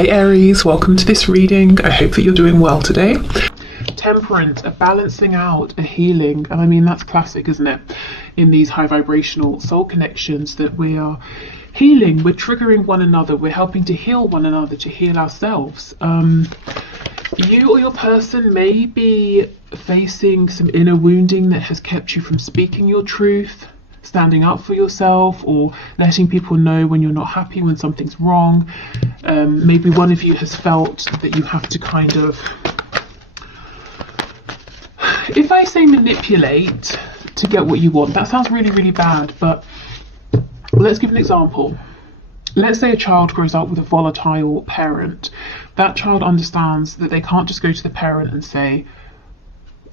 Hey Aries, welcome to this reading. I hope that you're doing well today. Temperance, a balancing out, a healing, and I mean that's classic, isn't it? In these high vibrational soul connections that we are healing, we're triggering one another, we're helping to heal one another, to heal ourselves. You or your person may be facing some inner wounding that has kept you from speaking your truth, standing up for yourself, or letting people know when you're not happy, when something's wrong. Maybe one of you has felt that you have to kind of, if I say manipulate to get what you want, that sounds really, really bad, but let's give an example. Let's say a child grows up with a volatile parent. That child understands that they can't just go to the parent and say,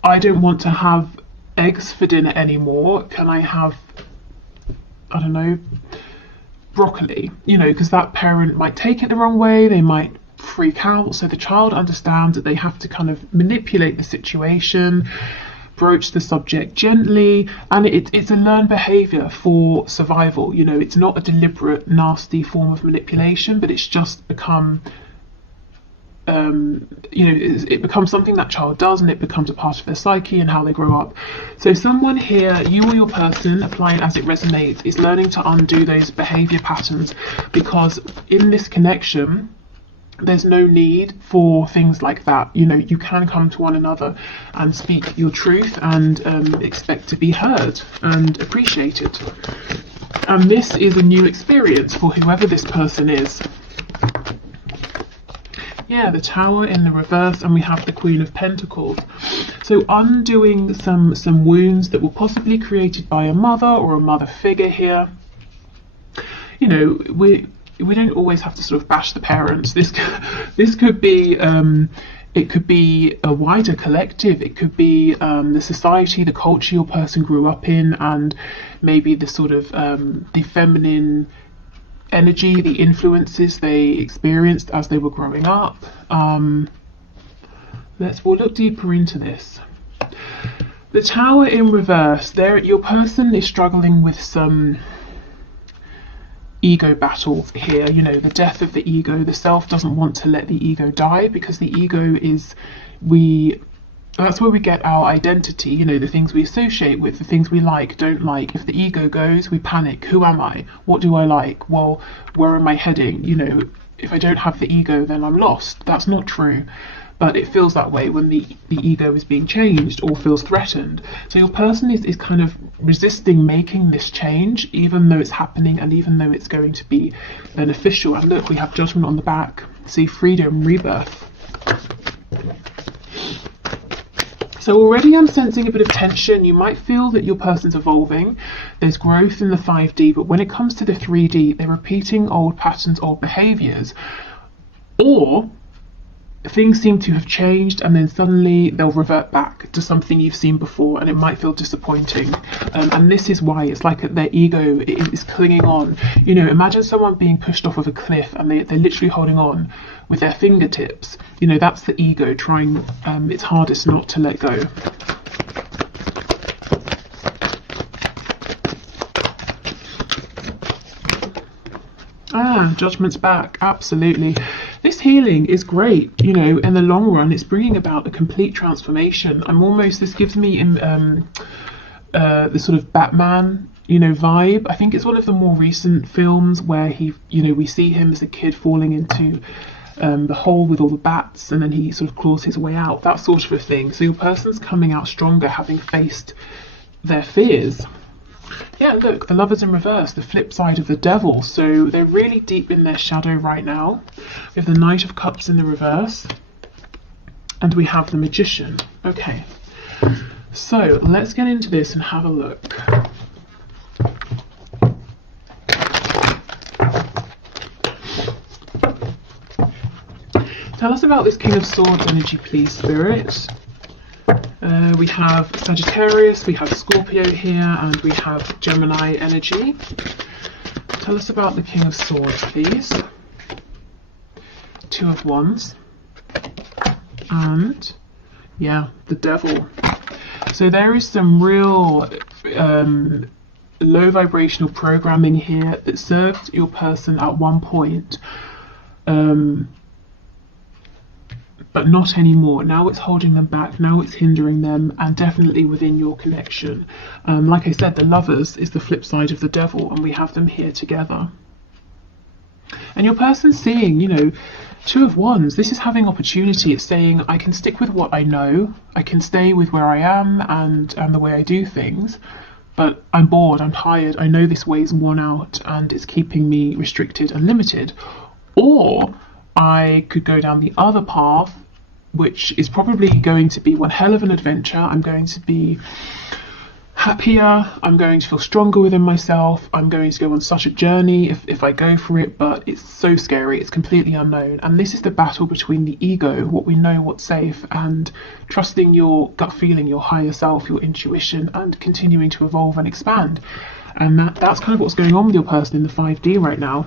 I don't want to have eggs for dinner anymore, can I have, I don't know, broccoli? You know, because that parent might take it the wrong way, they might freak out. So the child understands that they have to kind of manipulate the situation, broach the subject gently, and it's a learned behavior for survival. You know, it's not a deliberate, nasty form of manipulation, but it's just become it becomes something that child does, and it becomes a part of their psyche and how they grow up. So someone here, you or your person, apply it as it resonates, is learning to undo those behavior patterns, because in this connection there's no need for things like that. You know, you can come to one another and speak your truth and expect to be heard and appreciated. And this is a new experience for whoever this person is. Yeah, the Tower in the reverse, and we have the Queen of Pentacles. So undoing some wounds that were possibly created by a mother or a mother figure here. You know, we don't always have to sort of bash the parents. This could be it could be a wider collective. It could be the society, the culture your person grew up in, and maybe the sort of the feminine energy, the influences they experienced as they were growing up. We'll look deeper into this. The Tower in reverse, there your person is struggling with some ego battles here. You know, the death of the ego. The self doesn't want to let the ego die, because the ego is, that's where we get our identity, you know, the things we associate with, the things we like, don't like. If the ego goes, we panic. Who am I? What do I like? Well, where am I heading? You know, if I don't have the ego, then I'm lost. That's not true. But it feels that way when the ego is being changed or feels threatened. So your person is kind of resisting making this change, even though it's happening and even though it's going to be beneficial. And look, we have Judgment on the back. See, freedom, rebirth. So already I'm sensing a bit of tension. You might feel that your person's evolving. There's growth in the 5D, but when it comes to the 3D, they're repeating old patterns, old behaviors, or things seem to have changed and then suddenly they'll revert back to something you've seen before, and it might feel disappointing. And this is why it's like their ego is clinging on. You know, imagine someone being pushed off of a cliff and they're literally holding on with their fingertips. You know, that's the ego trying its hardest not to let go. Judgment's back, absolutely. This healing is great, you know, in the long run. It's bringing about a complete transformation. This gives me the sort of Batman, you know, vibe. I think it's one of the more recent films where we see him as a kid falling into the hole with all the bats, and then he sort of claws his way out, that sort of a thing. So your person's coming out stronger, having faced their fears. Yeah, look, the Lovers in reverse, the flip side of the Devil. So they're really deep in their shadow right now. We have the Knight of Cups in the reverse, and we have the Magician. Okay, so let's get into this and have a look. Tell us about this King of Swords energy, please, Spirit. We have Sagittarius, we have Scorpio here, and we have Gemini energy. Tell us about the King of Swords, please. Two of Wands. And, yeah, the Devil. So there is some real low vibrational programming here that served your person at one point but not anymore. Now it's holding them back, now it's hindering them, and definitely within your connection. Like I said, the Lovers is the flip side of the Devil, and we have them here together. And your person's seeing, you know, Two of Wands. This is having opportunity. It's saying, I can stick with what I know, I can stay with where I am and the way I do things, but I'm bored, I'm tired, I know this way's worn out and it's keeping me restricted and limited. Or I could go down the other path, which is probably going to be one hell of an adventure. I'm going to be happier, I'm going to feel stronger within myself, I'm going to go on such a journey if I go for it, but it's so scary, it's completely unknown. And this is the battle between the ego, what we know, what's safe, and trusting your gut feeling, your higher self, your intuition, and continuing to evolve and expand. And that's kind of what's going on with your person in the 5D right now.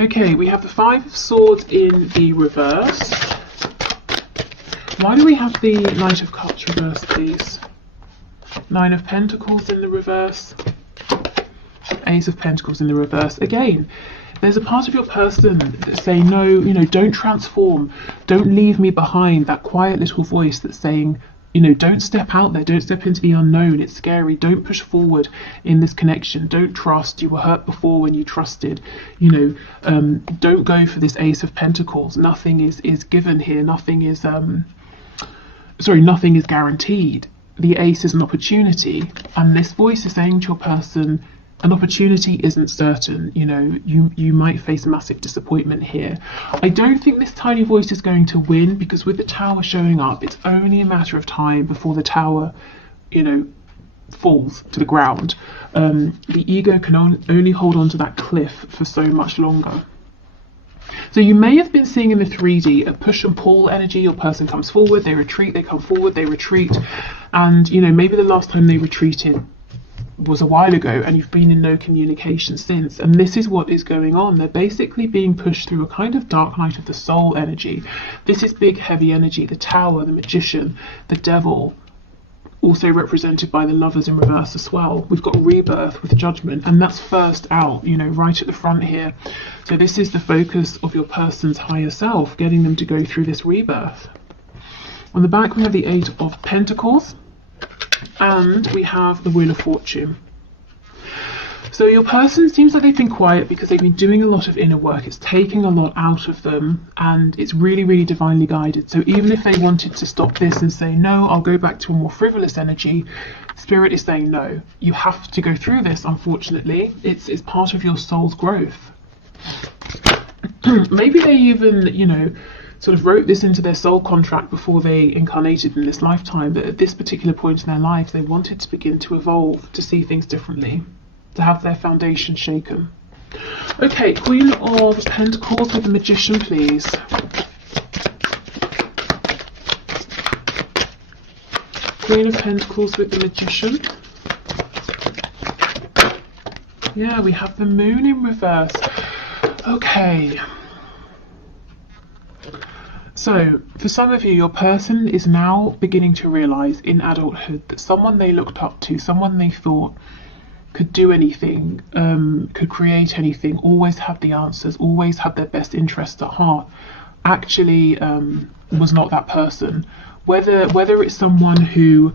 Okay, we have the Five of Swords in the reverse. Why do we have the Knight of Cups reversed, please? Nine of Pentacles in the reverse. Ace of Pentacles in the reverse. Again, there's a part of your person that's saying, no, you know, don't transform. Don't leave me behind. That quiet little voice that's saying, you know, don't step out there. Don't step into the unknown. It's scary. Don't push forward in this connection. Don't trust. You were hurt before when you trusted. You know, don't go for this Ace of Pentacles. Nothing is given here. Nothing is... nothing is guaranteed. The Ace is an opportunity, and this voice is saying to your person, an opportunity isn't certain. You know, you might face massive disappointment here. I don't think this tiny voice is going to win, because with the Tower showing up, it's only a matter of time before the Tower, you know, falls to the ground. The ego can only hold on to that cliff for so much longer. So you may have been seeing in the 3D a push and pull energy. Your person comes forward, they retreat, they come forward, they retreat. And, you know, maybe the last time they retreated was a while ago and you've been in no communication since. And this is what is going on. They're basically being pushed through a kind of dark night of the soul energy. This is big, heavy energy. The Tower, the Magician, the Devil, also represented by the Lovers in reverse as well. We've got Rebirth with Judgment, and that's first out, you know, right at the front here. So this is the focus of your person's higher self, getting them to go through this rebirth. On the back we have the Eight of Pentacles, and we have the Wheel of Fortune. So your person seems like they've been quiet because they've been doing a lot of inner work. It's taking a lot out of them, and it's really, really divinely guided. So even if they wanted to stop this and say, no, I'll go back to a more frivolous energy, Spirit is saying, no, you have to go through this, unfortunately. It's part of your soul's growth. Maybe they even, you know, sort of wrote this into their soul contract before they incarnated in this lifetime, but at this particular point in their lives, they wanted to begin to evolve, to see things differently, to have their foundation shaken. Okay, Queen of Pentacles with the Magician, please. Queen of Pentacles with the Magician. Yeah, we have the Moon in reverse. Okay. So, for some of you, your person is now beginning to realise in adulthood that someone they looked up to, someone they thought could do anything, could create anything, always had the answers, always had their best interests at heart, actually was not that person. Whether it's someone who,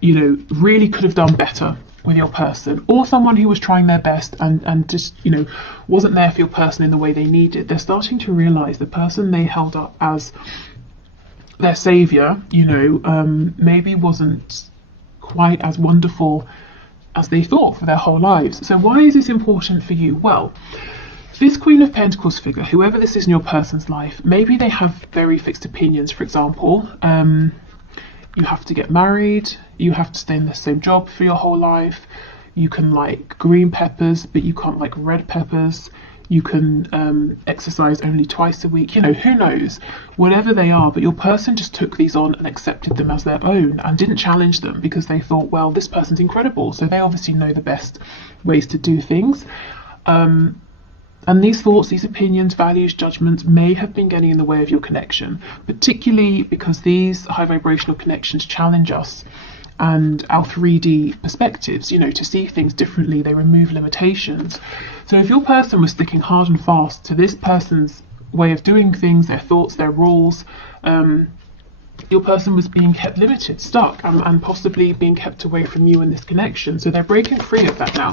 you know, really could have done better with your person, or someone who was trying their best and just, you know, wasn't there for your person in the way they needed, they're starting to realise the person they held up as their saviour, you know, maybe wasn't quite as wonderful as they thought for their whole lives. So why is this important for you? Well, this Queen of Pentacles figure, whoever this is in your person's life, maybe they have very fixed opinions. For example, you have to get married, you have to stay in the same job for your whole life, you can like green peppers but you can't like red peppers, you can exercise only twice a week, you know, who knows, whatever they are, but your person just took these on and accepted them as their own and didn't challenge them because they thought, well, this person's incredible, so they obviously know the best ways to do things. And these thoughts, these opinions, values, judgments may have been getting in the way of your connection, particularly because these high vibrational connections challenge us and our 3D perspectives, you know, to see things differently. They remove limitations. So if your person was sticking hard and fast to this person's way of doing things, their thoughts, their rules, your person was being kept limited, stuck, and possibly being kept away from you in this connection. So they're breaking free of that now.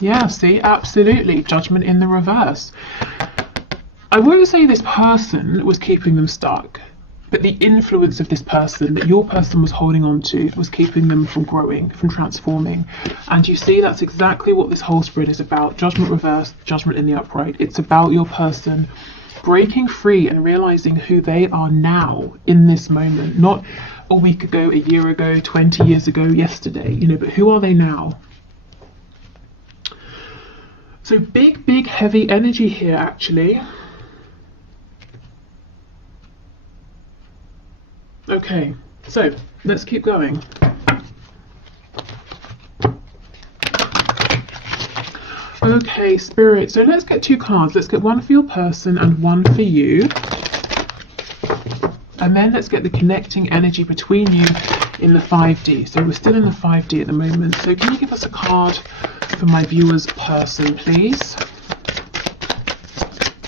Yeah, see, absolutely. Judgment in the reverse. I won't say this person was keeping them stuck, but the influence of this person that your person was holding on to was keeping them from growing, from transforming. And you see, that's exactly what this whole spread is about. Judgment reversed, judgment in the upright. It's about your person breaking free and realizing who they are now in this moment, not a week ago, a year ago, 20 years ago, yesterday, you know, but who are they now? So big, heavy energy here, actually. Okay, so let's keep going. Okay, Spirit, so let's get 2 cards. Let's get one for your person and one for you. And then let's get the connecting energy between you in the 5D. So we're still in the 5D at the moment. So can you give us a card for my viewer's person, please?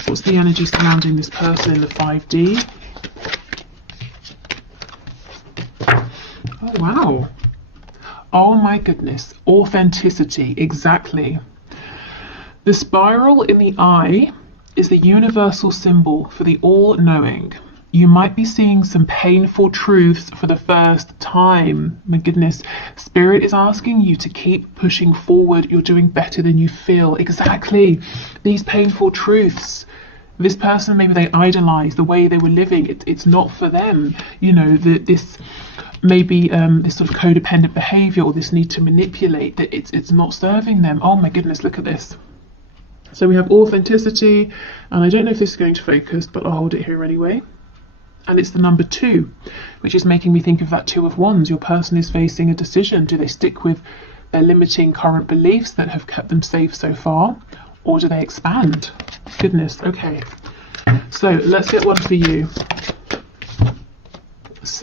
What's the energy surrounding this person in the 5D? Oh, wow. Oh my goodness. Authenticity, exactly. The spiral in the eye is the universal symbol for the all-knowing. You might be seeing some painful truths for the first time. My goodness. Spirit is asking you to keep pushing forward. You're doing better than you feel. Exactly. These painful truths. This person, maybe they idolize the way they were living. It's not for them. You know, this maybe this sort of codependent behavior or this need to manipulate, that it's not serving them. Oh my goodness, look at this. So we have authenticity, and I don't know if this is going to focus, but I'll hold it here anyway. And it's the number 2, which is making me think of that 2 of Wands. Your person is facing a decision. Do they stick with their limiting current beliefs that have kept them safe so far, or do they expand? Goodness, okay. So let's get one for you.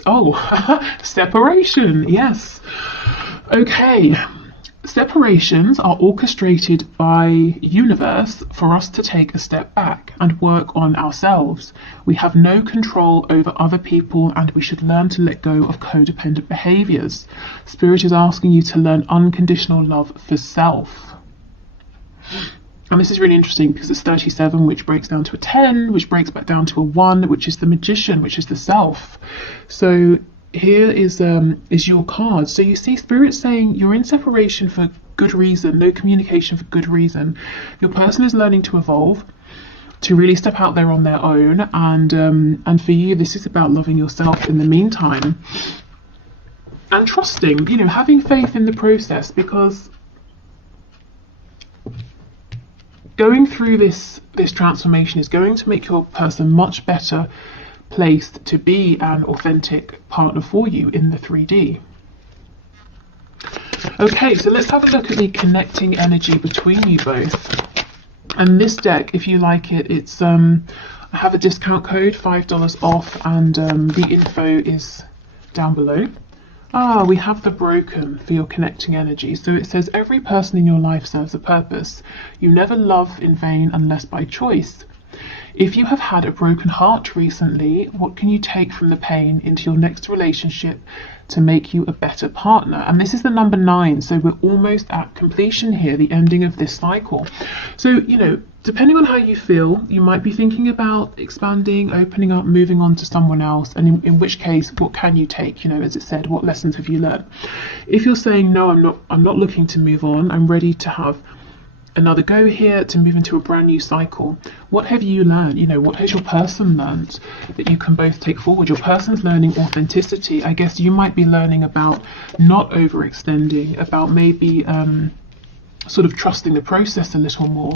Oh, separation, yes. Okay. Separations are orchestrated by universe for us to take a step back and work on ourselves. We have no control over other people, and we should learn to let go of codependent behaviors. Spirit is asking you to learn unconditional love for self. And this is really interesting because it's 37, which breaks down to a 10, which breaks back down to a 1, which is the magician, which is the self. So here is your card. So you see Spirit saying you're in separation for good reason, no communication for good reason. Your person is learning to evolve, to really step out there on their own, and for you this is about loving yourself in the meantime and trusting, you know, having faith in the process, because going through this transformation is going to make your person much better placed to be an authentic partner for you in the 3D. Okay, so let's have a look at the connecting energy between you both. And this deck, if you like it, it's I have a discount code, $5 off, and the info is down below. We have the Broken for your connecting energy. So it says every person in your life serves a purpose. You never love in vain unless by choice. If you have had a broken heart recently, what can you take from the pain into your next relationship to make you a better partner? And this is the number 9, so we're almost at completion here, the ending of this cycle. So, you know, depending on how you feel, you might be thinking about expanding, opening up, moving on to someone else, and in which case, what can you take? You know, as it said, what lessons have you learned? If you're saying, no, I'm not looking to move on, I'm ready to have another go here, to move into a brand new cycle. What have you learned? You know, what has your person learned that you can both take forward? Your person's learning authenticity. I guess you might be learning about not overextending, about maybe sort of trusting the process a little more.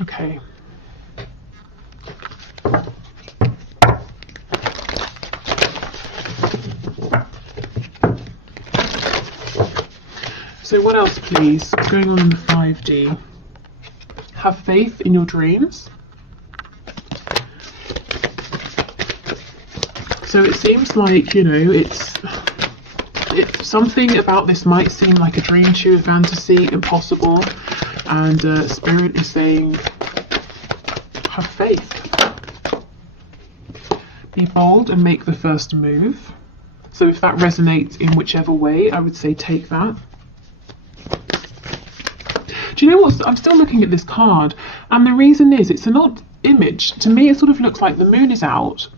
Okay. So what else, please? Going on in the 5D. Have faith in your dreams. So it seems like, you know, it's something about this might seem like a dream to you, a fantasy, impossible, and Spirit is saying, have faith. Be bold and make the first move. So if that resonates in whichever way, I would say take that. Do you know what? I'm still looking at this card, and the reason is it's an odd image. To me, it sort of looks like the moon is out,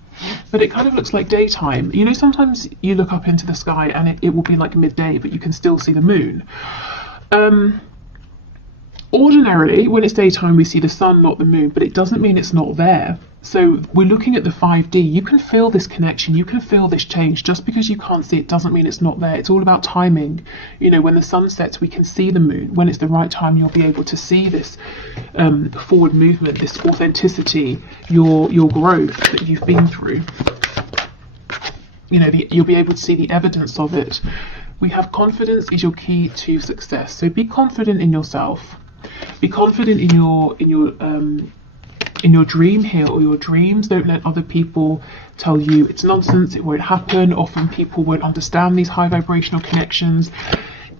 but it kind of looks like daytime. You know, sometimes you look up into the sky and it will be like midday, but you can still see the moon. Ordinarily, when it's daytime, we see the sun, not the moon, but it doesn't mean it's not there. So we're looking at the 5D. You can feel this connection. You can feel this change. Just because you can't see it doesn't mean it's not there. It's all about timing. You know, when the sun sets, we can see the moon. When it's the right time, you'll be able to see this forward movement, this authenticity, your growth that you've been through. You know, you'll be able to see the evidence of it. We have confidence is your key to success. So be confident in yourself. Be confident in your dream here or your dreams. Don't let other people tell you it's nonsense, it won't happen. Often people won't understand these high vibrational connections.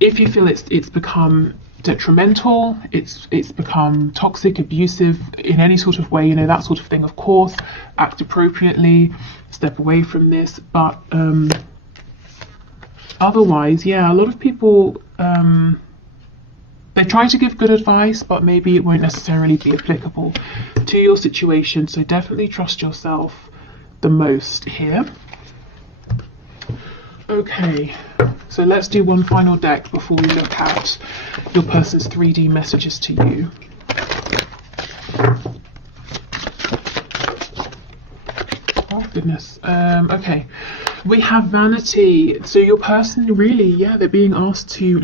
If you feel it's become detrimental, it's become toxic, abusive in any sort of way, you know, that sort of thing, of course, act appropriately, step away from this. But otherwise, yeah, a lot of people they try to give good advice, but maybe it won't necessarily be applicable to your situation. So definitely trust yourself the most here. Okay, so let's do one final deck before we look at your person's 3D messages to you. Oh goodness. Okay, we have vanity. So your person really, yeah, they're being asked to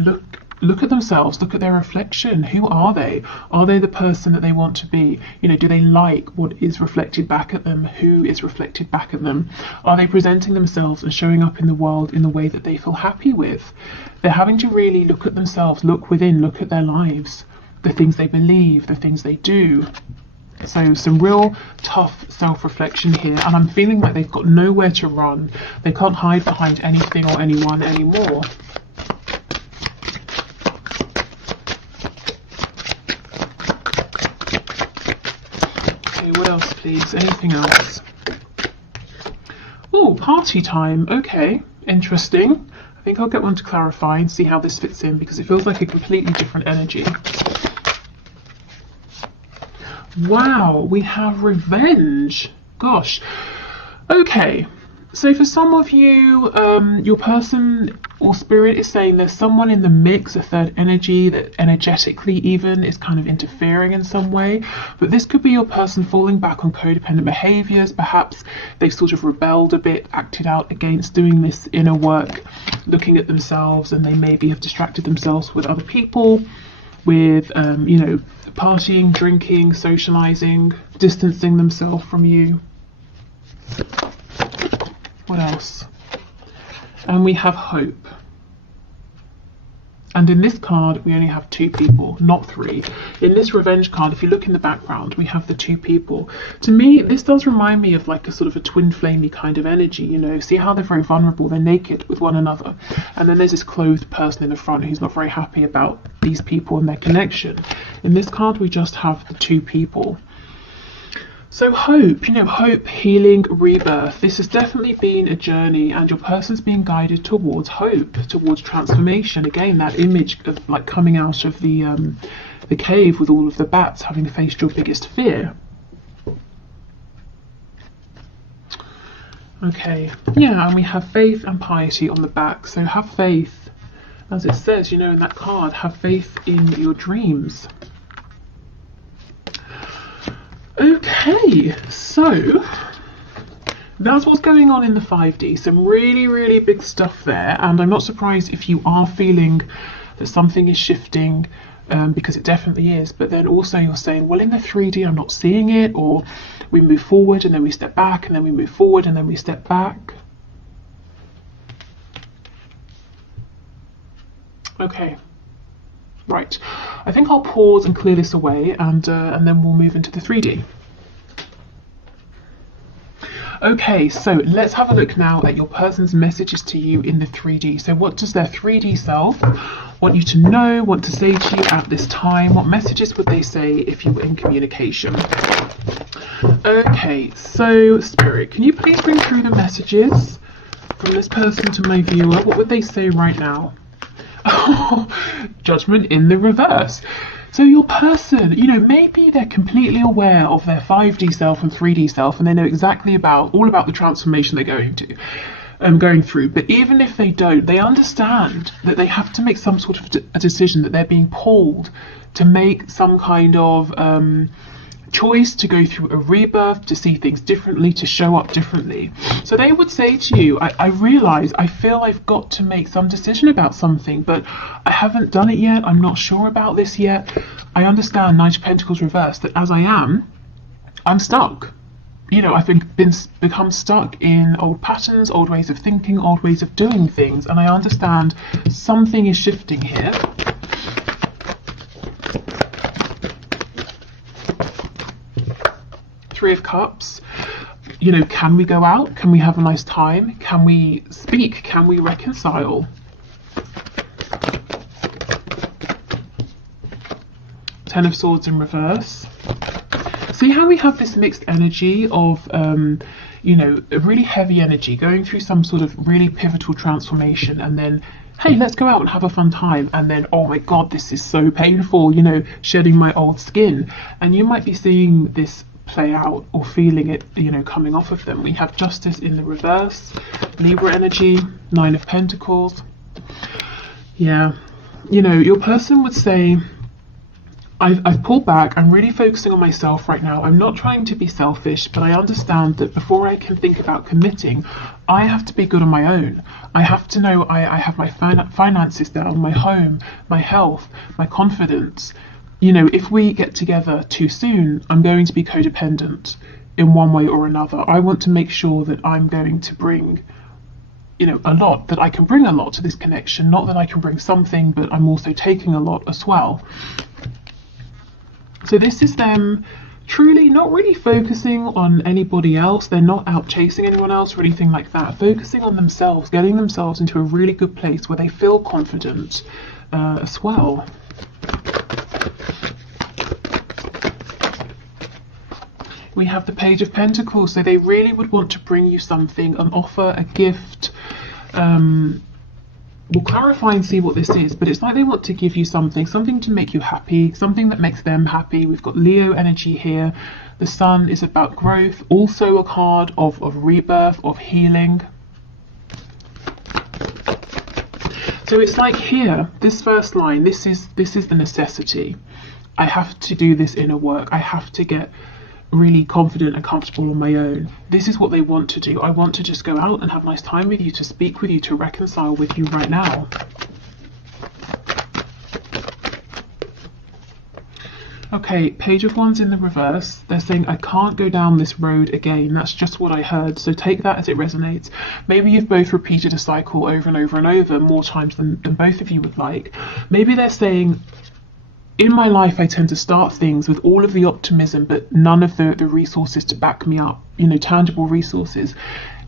look at themselves, look at their reflection. Who are they? Are they the person that they want to be? You know, do they like what is reflected back at them? Who is reflected back at them? Are they presenting themselves and showing up in the world in the way that they feel happy with? They're having to really look at themselves, look within, look at their lives, the things they believe, the things they do. So some real tough self-reflection here, and I'm feeling like they've got nowhere to run. They can't hide behind anything or anyone anymore. Please, anything else? Oh, party time. Okay, interesting. I think I'll get one to clarify and see how this fits in, because it feels like a completely different energy. Wow, we have revenge. Gosh. Okay, so for some of you, your person or spirit is saying there's someone in the mix, a third energy that energetically even is kind of interfering in some way. But this could be your person falling back on codependent behaviors. Perhaps they've sort of rebelled a bit, acted out against doing this inner work, looking at themselves, and they maybe have distracted themselves with other people, with, you know, partying, drinking, socializing, distancing themselves from you. What else? And we have hope. And in this card, we only have 2 people, not 3. In this revenge card, if you look in the background, we have the 2 people. To me, this does remind me of like a sort of a twin flamey kind of energy, you know. See how they're very vulnerable, they're naked with one another. And then there's this clothed person in the front who's not very happy about these people and their connection. In this card, we just have the 2 people. So hope, you know, hope, healing, rebirth. This has definitely been a journey, and your person's being guided towards hope, towards transformation. Again, that image of like coming out of the cave with all of the bats, having faced your biggest fear. Okay, yeah, and we have faith and piety on the back. So have faith, as it says, you know, in that card, have faith in your dreams. Okay, so that's what's going on in the 5D. Some really, really big stuff there, and I'm not surprised if you are feeling that something is shifting, because it definitely is. But then also you're saying, well, in the 3D I'm not seeing it, or we move forward and then we step back, and then we move forward and then we step back. Okay. Right, I think I'll pause and clear this away, and then we'll move into the 3D. Okay, so let's have a look now at your person's messages to you in the 3D. So what does their 3D self want you to know, want to say to you at this time? What messages would they say if you were in communication? Okay, so Spirit, can you please bring through the messages from this person to my viewer? What would they say right now? Oh, Judgment in the reverse. So your person, you know, maybe they're completely aware of their 5D self and 3D self, and they know exactly all about the transformation they're going through. But even if they don't, they understand that they have to make some sort of a decision, that they're being pulled to make some kind of choice, to go through a rebirth, to see things differently, to show up differently. So they would say to you, I realize, I feel I've got to make some decision about something, but I haven't done it yet. I'm not sure about this yet. I understand, Knight of Pentacles reversed, that as I'm stuck. You know, I've become stuck in old patterns, old ways of thinking, old ways of doing things, and I understand something is shifting here. Three of Cups. You know, can we go out? Can we have a nice time? Can we speak? Can we reconcile? Ten of Swords in reverse. See how we have this mixed energy of, you know, a really heavy energy going through some sort of really pivotal transformation, and then, hey, let's go out and have a fun time, and then, oh my God, this is so painful, you know, shedding my old skin. And you might be seeing this play out or feeling it, you know, coming off of them. We have Justice in the reverse, Libra energy, Nine of Pentacles. Yeah, you know, your person would say, I've pulled back, I'm really focusing on myself right now. I'm not trying to be selfish, but I understand that before I can think about committing, I have to be good on my own. I have to know I have my finances down, my home, my health, my confidence. You know, if we get together too soon, I'm going to be codependent in one way or another. I want to make sure that I'm going to bring, you know, a lot, that I can bring a lot to this connection, not that I can bring something, but I'm also taking a lot as well. So this is them truly not really focusing on anybody else. They're not out chasing anyone else or anything like that. Focusing on themselves, getting themselves into a really good place where they feel confident as well. We have the Page of Pentacles, so they really would want to bring you something, an offer, a gift. We'll clarify and see what this is, but it's like they want to give you something to make you happy, something that makes them happy. We've got Leo energy here. The Sun is about growth, also a card of rebirth, of healing. So it's like here, this first line, this is the necessity. I have to do this inner work. I have to get really confident and comfortable on my own. This is what they want to do. I want to just go out and have a nice time with you, to speak with you, to reconcile with you right now. Okay, Page of Wands in the reverse. They're saying, I can't go down this road again. That's just what I heard. So take that as it resonates. Maybe you've both repeated a cycle over and over and over, more times than both of you would like. Maybe they're saying, in my life, I tend to start things with all of the optimism, but none of the resources to back me up, you know, tangible resources,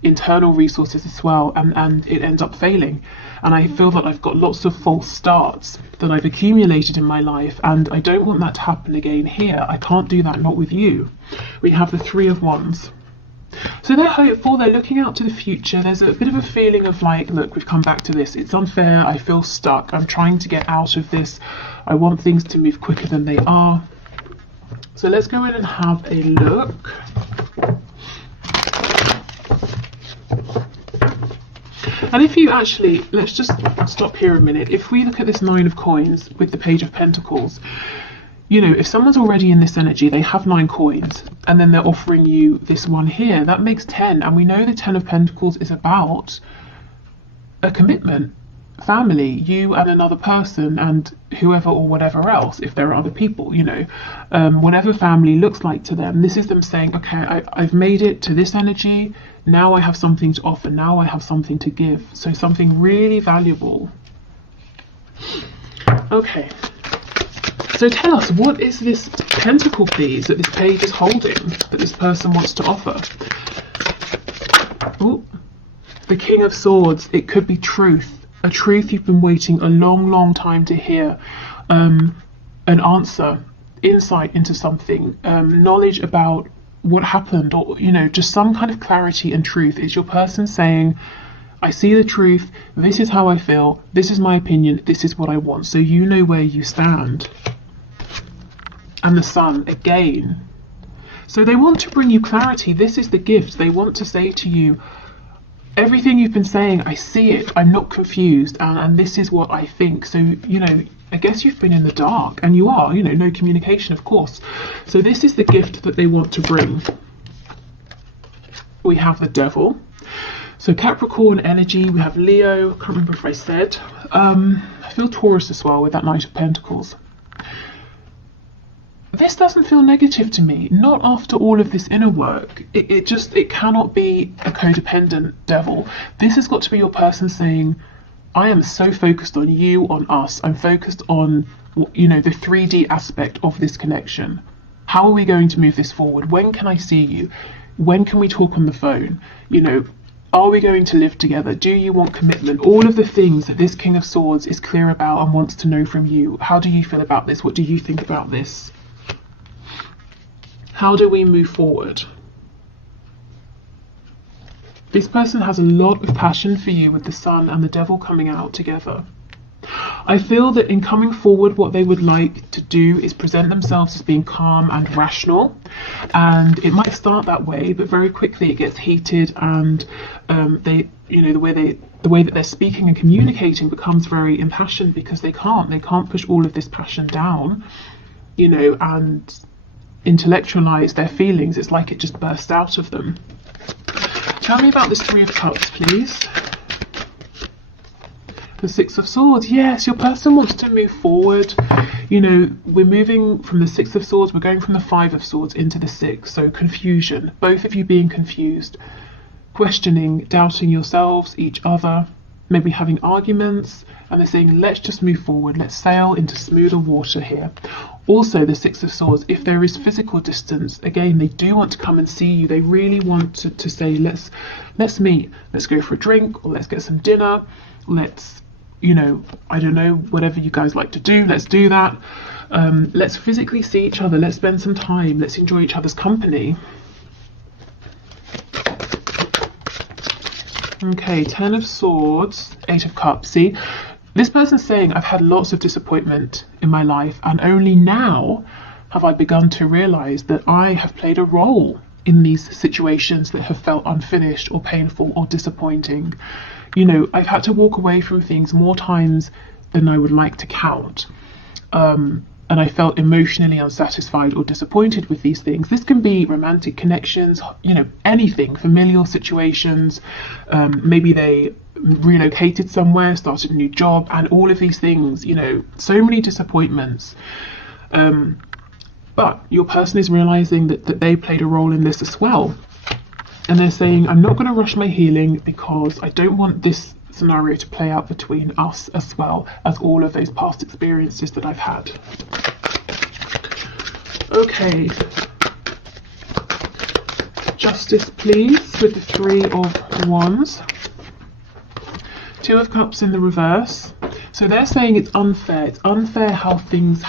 internal resources as well, and it ends up failing. And I feel that I've got lots of false starts that I've accumulated in my life, and I don't want that to happen again here. I can't do that, not with you. We have the Three of Wands. So they're hopeful, they're looking out to the future. There's a bit of a feeling of like, look, we've come back to this. It's unfair, I feel stuck, I'm trying to get out of this. I want things to move quicker than they are. So let's go in and have a look. And if you actually, let's just stop here a minute. If we look at this Nine of Coins with the Page of Pentacles, you know, if someone's already in this energy, they have 9 coins, and then they're offering you this one here, that makes 10. And we know the 10 of Pentacles is about a commitment, family, you and another person, and whoever or whatever else, if there are other people, you know, whatever family looks like to them. This is them saying, okay, I've made it to this energy, now I have something to offer, now I have something to give. So something really valuable. Okay. So tell us, what is this pentacle, please, that this page is holding, that this person wants to offer? Oh, the King of Swords. It could be truth, a truth you've been waiting a long time to hear, an answer, insight into something, knowledge about what happened, or just some kind of clarity and truth. It's your person saying, I see the truth, this is how I feel, this is my opinion, this is what I want, so you know where you stand. And the Sun again. So they want to bring you clarity. This is the gift. They want to say to you, everything you've been saying, I see it, I'm not confused, and this is what I think. So, I guess you've been in the dark, and you are, no communication, of course. So this is the gift that they want to bring. We have the Devil. So Capricorn energy, we have Leo, I can't remember if I said. I feel Taurus as well with that Knight of Pentacles. This doesn't feel negative to me, not after all of this inner work. It cannot be a codependent devil. This has got to be your person saying, I am so focused on you, on us. I'm focused on, the 3D aspect of this connection. How are we going to move this forward? When can I see you? When can we talk on the phone? Are we going to live together? Do you want commitment? All of the things that this King of Swords is clear about and wants to know from you. How do you feel about this? What do you think about this? How do we move forward? This person has a lot of passion for you with the Sun and the Devil coming out together. I feel that in coming forward, what they would like to do is present themselves as being calm and rational, and it might start that way, but very quickly it gets heated, and the way that they're speaking and communicating becomes very impassioned, because they can't push all of this passion down, and intellectualize their feelings. It's like it just bursts out of them. Tell me about this Three of Cups, please. The Six of Swords. Yes, your person wants to move forward. We're moving from the Six of Swords, we're going from the Five of Swords into the Six. So confusion, both of you being confused, questioning, doubting yourselves, each other, maybe having arguments, and they're saying, let's just move forward, let's sail into smoother water here. Also, the Six of Swords, if there is physical distance, again, they do want to come and see you. They really want to say, let's meet, let's go for a drink, or let's get some dinner, let's, I don't know, whatever you guys like to do, let's do that. Let's physically see each other, let's spend some time, let's enjoy each other's company. Okay, Ten of Swords, Eight of Cups. See, this person's saying, I've had lots of disappointment in my life, and only now have I begun to realize that I have played a role in these situations that have felt unfinished or painful or disappointing. I've had to walk away from things more times than I would like to count. And I felt emotionally unsatisfied or disappointed with these things. This can be romantic connections, anything, familial situations. Maybe they relocated somewhere, started a new job, and all of these things, so many disappointments. But your person is realizing that they played a role in this as well. And they're saying, I'm not going to rush my healing because I don't want this scenario to play out between us as well as all of those past experiences that I've had. Okay. Justice, please, with the Three of Wands. Two of Cups in the reverse. So they're saying it's unfair. It's unfair how things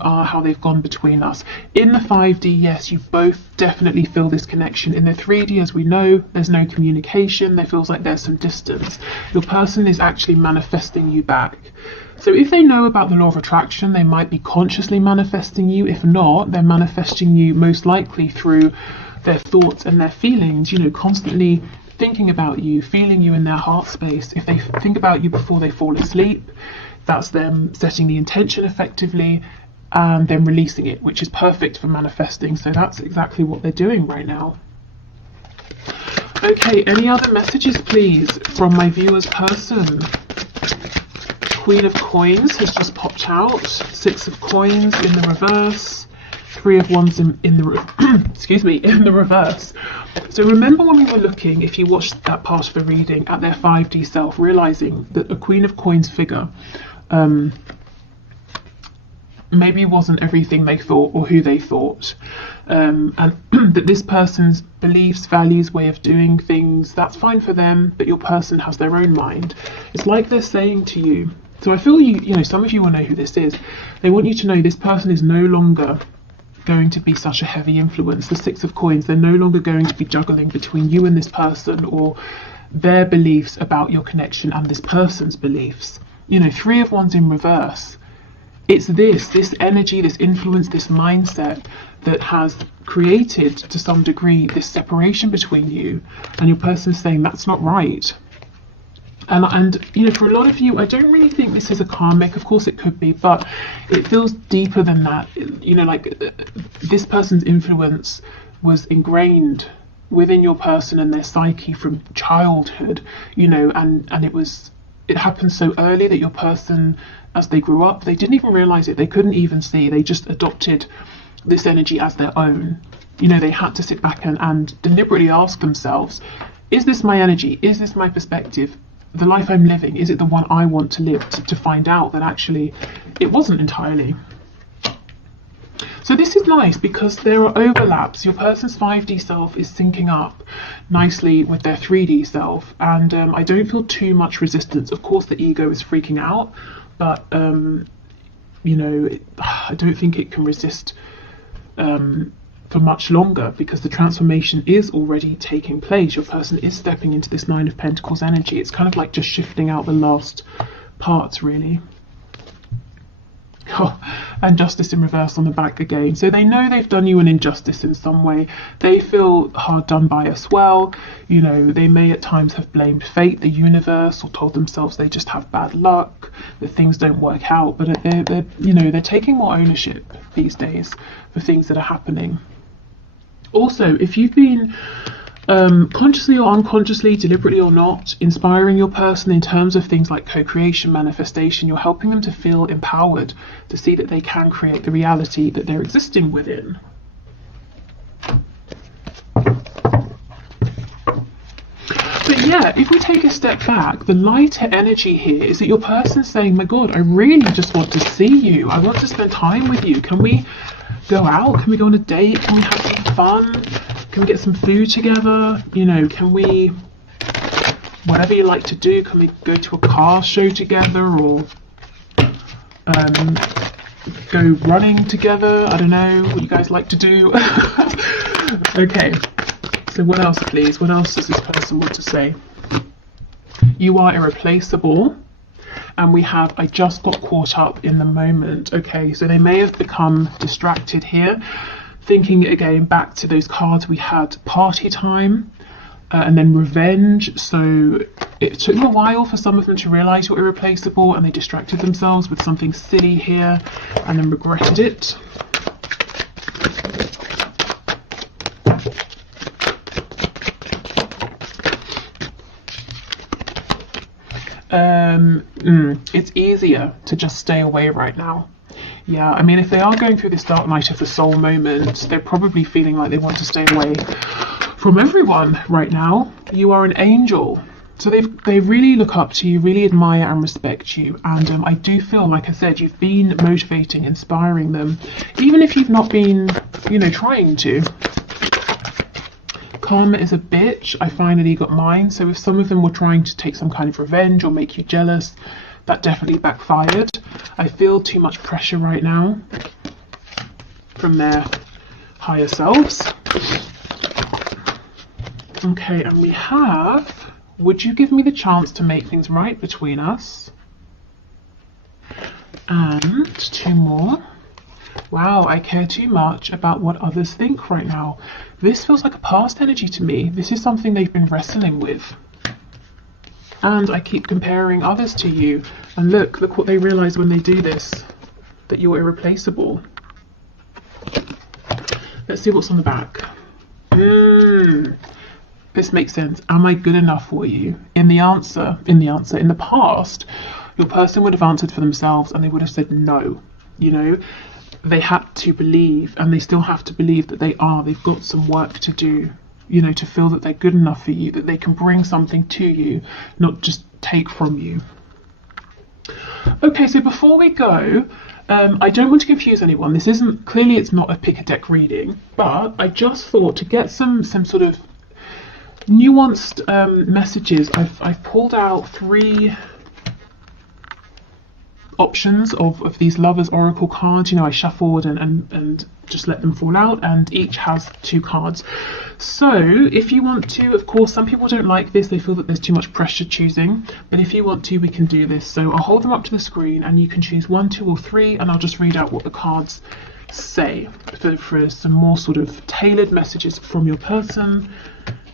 are, how they've gone between us. In the 5D, yes, you both definitely feel this connection. In the 3D, as we know, there's no communication. There feels like there's some distance. Your person is actually manifesting you back. So if they know about the law of attraction, they might be consciously manifesting you. If not, they're manifesting you most likely through their thoughts and their feelings, constantly thinking about you, feeling you in their heart space. If they think about you before they fall asleep, that's them setting the intention effectively and then releasing it, which is perfect for manifesting. So that's exactly what they're doing right now. Okay, any other messages, please, from my viewer's person? Queen of Coins has just popped out. Six of Coins in the reverse. Three of Wands in the excuse me, in the reverse. So remember when we were looking, if you watched that part of the reading, at their 5D self, realizing that a Queen of Coins figure maybe wasn't everything they thought or who they thought, and that this person's beliefs, values, way of doing things, that's fine for them, but your person has their own mind. It's like they're saying to you, so I feel you know, some of you will know who this is. They want you to know this person is no longer going to be such a heavy influence. The Six of Coins, they're no longer going to be juggling between you and this person, or their beliefs about your connection and this person's beliefs. You know, Three of Wands in reverse. It's this energy, this influence, this mindset that has created to some degree this separation between you, and your person is saying that's not right. And you know, for a lot of you, I don't really think this is a karmic. Of course it could be, but it feels deeper than that. You know, like this person's influence was ingrained within your person and their psyche from childhood, you know, and it happened so early that your person, as they grew up, they didn't even realize it. They couldn't even see. They just adopted this energy as their own. You know, they had to sit back and deliberately ask themselves, is this my energy? Is this my perspective? The life I'm living, is it the one I want to live? To find out that actually it wasn't entirely. So this is nice because there are overlaps. Your person's 5D self is syncing up nicely with their 3D self, and I don't feel too much resistance. Of course the ego is freaking out, but you know, I don't think it can resist for much longer, because the transformation is already taking place. Your person is stepping into this Nine of Pentacles energy. It's kind of like just shifting out the last parts, really. Oh, and Justice in reverse on the back again. So they know they've done you an injustice in some way. They feel hard done by as well. You know, they may at times have blamed fate, the universe, or told themselves they just have bad luck, that things don't work out. But they're you know, they're taking more ownership these days for things that are happening. Also, if you've been consciously or unconsciously, deliberately or not, inspiring your person in terms of things like co-creation, manifestation, you're helping them to feel empowered, to see that they can create the reality that they're existing within. But yeah, if we take a step back, the lighter energy here is that your person's saying, my God, I really just want to see you. I want to spend time with you. Can we go out? Can we go on a date? Can we have some fun? Can we get some food together? You know, can we, whatever you like to do, can we go to a car show together, or go running together? I don't know what you guys like to do. Okay, so what else, please? What else does this person want to say? You are irreplaceable. And we have, I just got caught up in the moment. Okay, so they may have become distracted here, thinking again back to those cards we had, party time, and then revenge. So it took them a while for some of them to realize you're irreplaceable, and they distracted themselves with something silly here and then regretted it. It's easier to just stay away right now. Yeah, I mean, if they are going through this dark night of the soul moment, they're probably feeling like they want to stay away from everyone right now. You are an angel. So they really look up to you, really admire and respect you. And I do feel, like I said, you've been motivating, inspiring them, even if you've not been, you know, trying to. Karma is a bitch. I finally got mine. So if some of them were trying to take some kind of revenge or make you jealous, that definitely backfired. I feel too much pressure right now from their higher selves. Okay, and we have, would you give me the chance to make things right between us? And two more. Wow, I care too much about what others think right now. This feels like a past energy to me. This is something they've been wrestling with. And I keep comparing others to you. And look what they realize when they do this, that you're irreplaceable. Let's see what's on the back. This makes sense. Am I good enough for you? In the past, your person would have answered for themselves and they would have said no. You know, they had to believe, and they still have to believe that they are. They've got some work to do, you know, to feel that they're good enough for you, that they can bring something to you, not just take from you. Okay, so before we go, I don't want to confuse anyone. This isn't, clearly it's not a pick a deck reading, but I just thought to get some sort of nuanced messages, I've pulled out 3 options of these lovers oracle cards. You know, I shuffled and just let them fall out, and each has 2 cards. So if you want to, of course, some people don't like this, they feel that there's too much pressure choosing, but if you want to, we can do this. So I'll hold them up to the screen and you can choose 1, 2 or 3, and I'll just read out what the cards say for some more sort of tailored messages from your person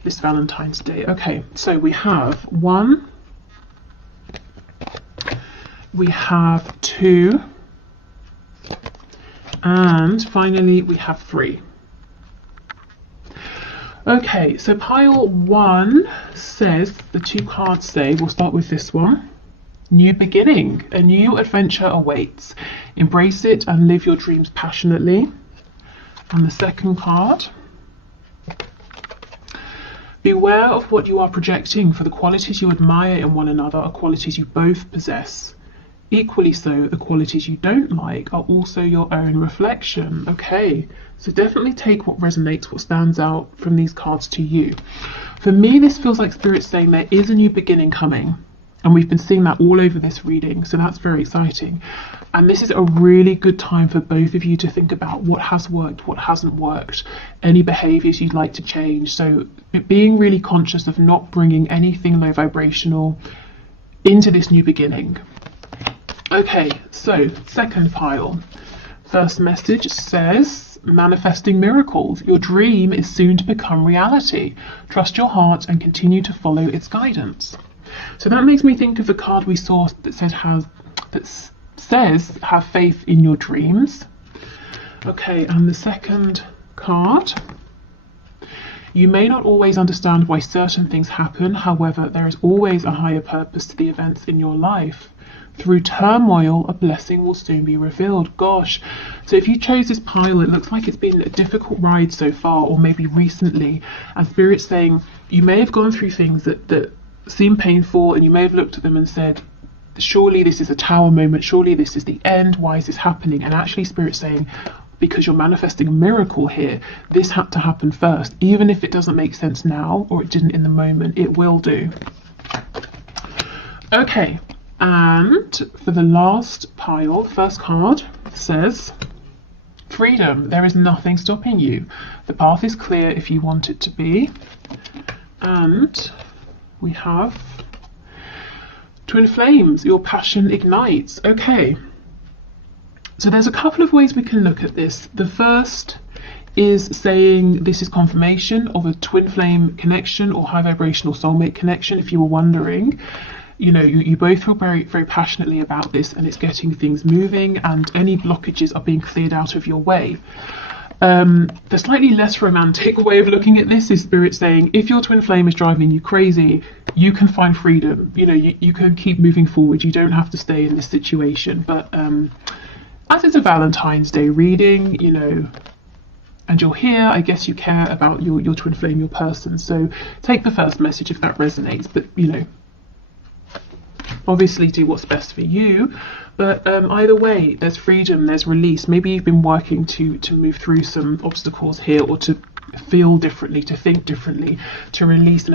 this Valentine's Day. Okay, so we have 1, we have 2, and finally we have 3. Okay, so pile 1 says, the 2 cards say, we'll start with this one, new beginning, a new adventure awaits, embrace it and live your dreams passionately. And the second card, beware of what you are projecting, for the qualities you admire in one another are qualities you both possess. Equally so, the qualities you don't like are also your own reflection. Okay, so definitely take what resonates, what stands out from these cards to you. For me, this feels like Spirit's saying there is a new beginning coming, and we've been seeing that all over this reading, so that's very exciting. And this is a really good time for both of you to think about what has worked, what hasn't worked, any behaviours you'd like to change. So being really conscious of not bringing anything low vibrational into this new beginning. Okay, so second pile. First message says, manifesting miracles. Your dream is soon to become reality. Trust your heart and continue to follow its guidance. So that makes me think of the card we saw that says have faith in your dreams. Okay, and the second card. You may not always understand why certain things happen, however, there is always a higher purpose to the events in your life. Through turmoil, a blessing will soon be revealed. Gosh, so if you chose this pile, it looks like it's been a difficult ride so far, or maybe recently, and Spirit's saying you may have gone through things that seem painful, and you may have looked at them and said, surely this is a tower moment, surely this is the end, why is this happening? And actually Spirit's saying, because you're manifesting a miracle here, this had to happen first. Even if it doesn't make sense now, or it didn't in the moment, it will do. Okay, and for the last pile, the first card says, freedom. There is nothing stopping you. The path is clear if you want it to be. And we have twin flames, your passion ignites. Okay, so there's a couple of ways we can look at this. The first is saying this is confirmation of a twin flame connection or high vibrational soulmate connection. If you were wondering, you know, you both feel very, very passionately about this, and it's getting things moving, and any blockages are being cleared out of your way. The slightly less romantic way of looking at this is Spirit saying, if your twin flame is driving you crazy, you can find freedom. You know, you can keep moving forward. You don't have to stay in this situation. But as it's a Valentine's Day reading, you know, and you're here, I guess you care about your twin flame, your person. So take the first message if that resonates. But, you know, obviously do what's best for you. But either way, there's freedom, there's release. Maybe you've been working to move through some obstacles here, or to feel differently, to think differently, to release and